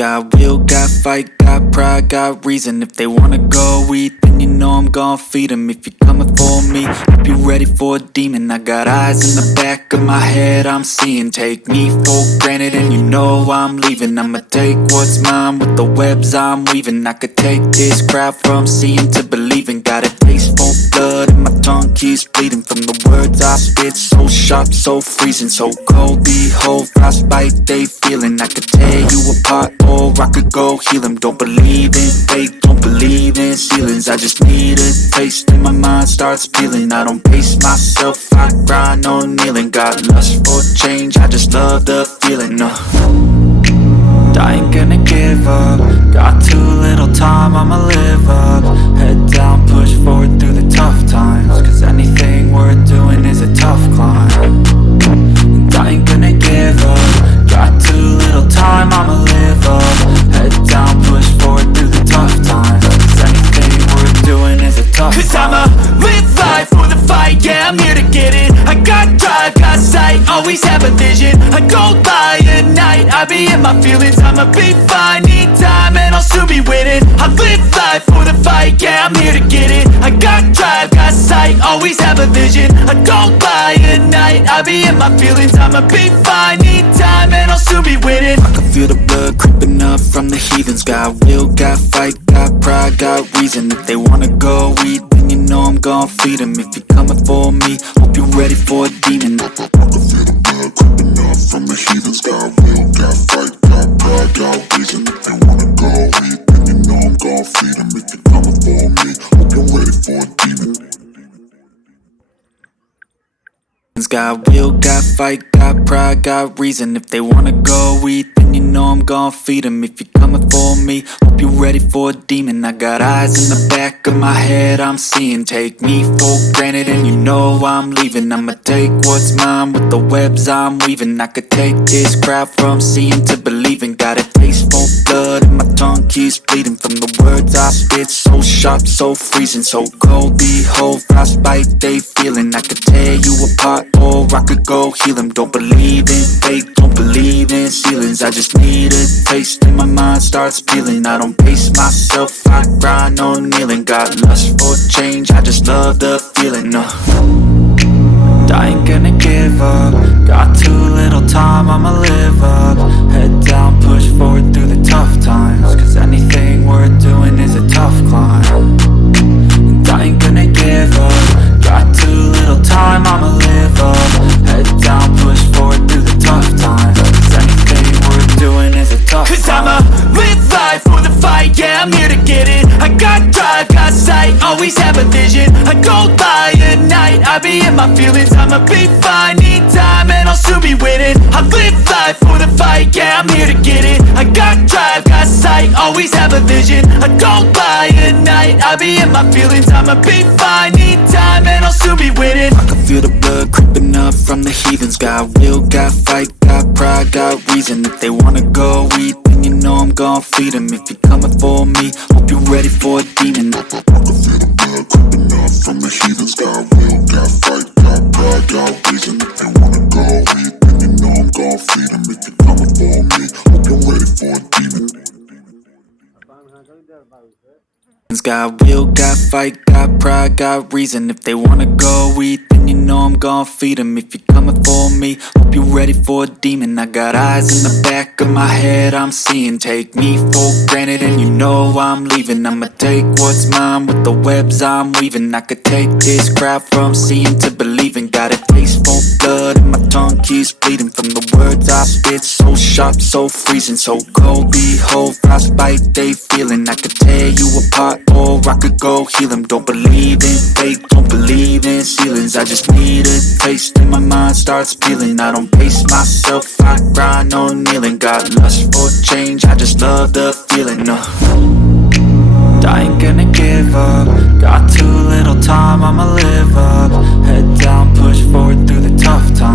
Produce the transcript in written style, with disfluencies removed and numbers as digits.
got will, got fight, got pride, got reason. If they wanna go eat, then you know I'm gon' feed them. If you're coming for me, hope you're ready for a demon. I got eyes in the back of my head, I'm seeing. Take me for granted and you know I'm leaving. I'ma take what's mine with the webs I'm weaving. I could take this crowd from seeing to believing. Got a taste for blood and my tongue keeps bleeding. From the words I spit, so sharp, so freezing, so cold. Behold, frostbite they feeling. I could tear you apart or I could go heal them. Don't believe in fate, don't believe in ceilings. I just need a taste and my mind starts peeling. I don't pace myself, I grind on kneeling. Got lust for change, I just love the feeling. I ain't gonna give up. Got too little time, I'ma live up. Head down, push forward through the tough times. Cause anything worth doing is a tough climb. And I ain't gonna give up. Got too little time, I'ma live up. Head down, push forward through the tough times. Cause anything worth doing is a tough climb. Cause I'ma live life for the fight, yeah, I'm here to get it. I got drive, got sight, always have a vision. I go by at night, I be in my feelings. I'ma be fine, need time, and I'll soon be winning. I live life for the fight, yeah, I'm here to get it. I got drive, got sight, always have a vision. I go by at night, I be in my feelings. I'ma be fine, need time, and I'll soon be winning. I can feel the blood creeping up from the heathens. Got will, got fight, got pride, got reason. If they wanna go eat, then you know I'm gon' feed them. If you're coming for me, hope you're ready for a demon. I can feel the blood creeping up from the heathens. Got will, got fight, got pride, got reason. If they wanna go eat, then you know I'm gon' feed them. If you're coming for me, hope you're ready for a demon. Got will, got fight, got pride, got reason. If they wanna go eat, then you know I'm gon' feed them. If you're coming for me, hope you're ready for a demon. I got eyes in the back of my head, I'm seeing. Take me for granted and you know I'm leaving. I'ma take what's mine with the webs I'm weaving. I could take this crowd from seeing to believing. Got a taste for blood and my tongue keeps bleeding. From the words I spit, so sharp, so freezing, so cold. Behold, frostbite they feeling. I could tear you apart or I could go heal them. Don't believe in fate, don't believe in ceilings. I just need a taste and my mind starts peeling. I don't pace myself, I grind on kneeling. Got lust for change, I just love the feeling. I ain't gonna give up. Got too little time, I'ma live up. Head down, push forward through the tough times. Cause anything worth doing is a tough climb. And I ain't gonna give up. Got too little time, I'ma live up. Head down, push forward through the tough times. Cause anything worth doing is a tough climb. Cause I'ma live life for the fight, yeah, I'm here to get it. I got drive, got sight, always have a vision. I go by at night, I be in my feelings. I'ma be fine, need time, and I'll soon be winning. I live life for the fight, yeah, I'm here to get it. I got drive, got sight, always have a vision. I go by at night, I be in my feelings. I'ma be fine, need time, and I'll soon be winning. I can feel the blood creeping up from the heathens. Got will, got fight, got pride, got reason. If they wanna go eat, then you know I'm gon' feed them. If you're coming for me, hope you're ready for a demon. I can feel the blood creeping up from the heathens. Got will, got fight, got pride, got reason. If they wanna go eat, then you know I'm gon' feed them. If you're coming for me, hope you're ready for a demon. Got will, got fight, got pride, got reason. If they wanna go eat, then you know I'm gon' feed them. If you're coming for me, hope you're ready for a demon. I got eyes in the back of my head, I'm seeing. Take me for granted and you know I'm leaving. I'ma take what's mine with the webs I'm weaving. I could take this crowd from seeing to believing. Got a taste for blood and my tongue keeps bleeding. From the words I spit, so sharp, so freezing, so cold. Behold, frostbite they feeling. I could tear you apart or I could go heal them. Don't believe in fate, don't believe in ceilings. I just need a taste and my mind starts peeling. I don't pace myself, I grind on kneeling. Got lust for change, I just love the feeling. I ain't gonna give up. Got too little time, I'ma live up. Head down, push forward through the tough times.